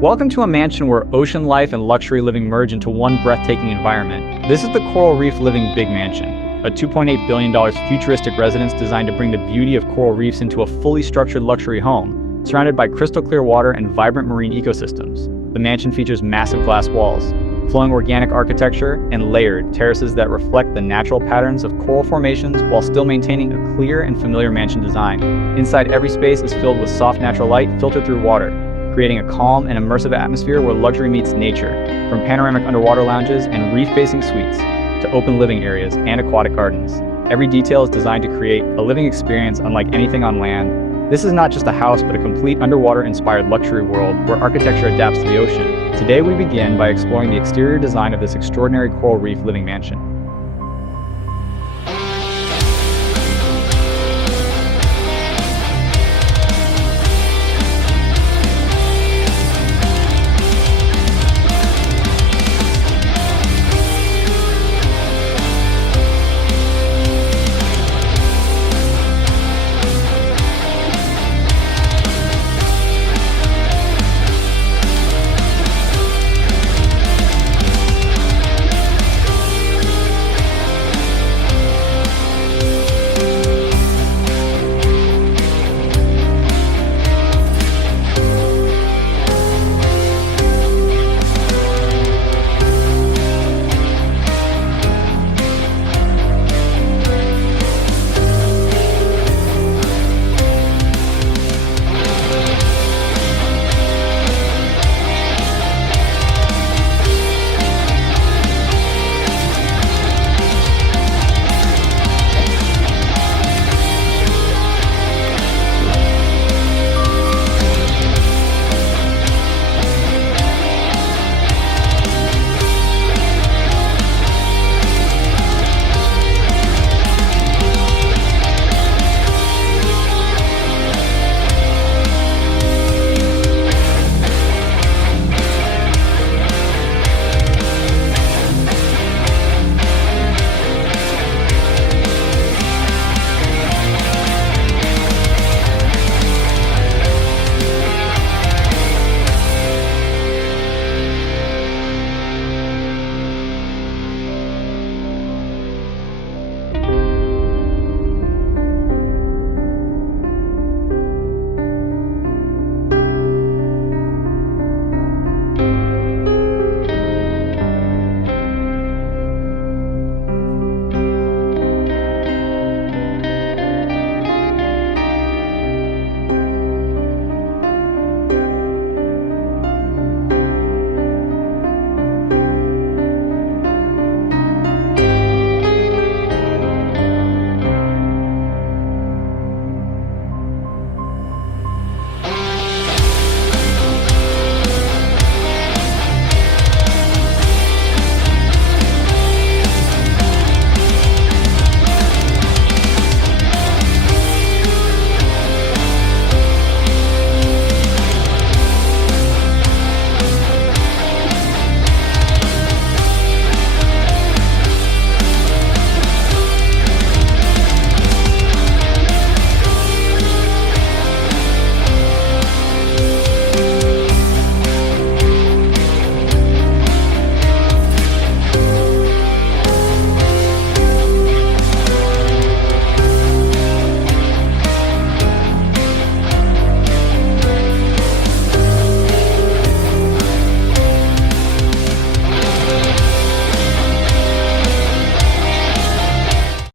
Welcome to a mansion where ocean life and luxury living merge into one breathtaking environment. This is the Coral Reef Living Big Mansion, a $2.8 billion futuristic residence designed to bring the beauty of coral reefs into a fully structured luxury home, surrounded by crystal clear water and vibrant marine ecosystems. The mansion features massive glass walls, flowing organic architecture, and layered terraces that reflect the natural patterns of coral formations while still maintaining a clear and familiar mansion design. Inside, every space is filled with soft natural light filtered through water, creating a calm and immersive atmosphere where luxury meets nature. From panoramic underwater lounges and reef-facing suites to open living areas and aquatic gardens, every detail is designed to create a living experience unlike anything on land. This is not just a house, but a complete underwater-inspired luxury world where architecture adapts to the ocean. Today we begin by exploring the exterior design of this extraordinary Coral Reef Living Mansion.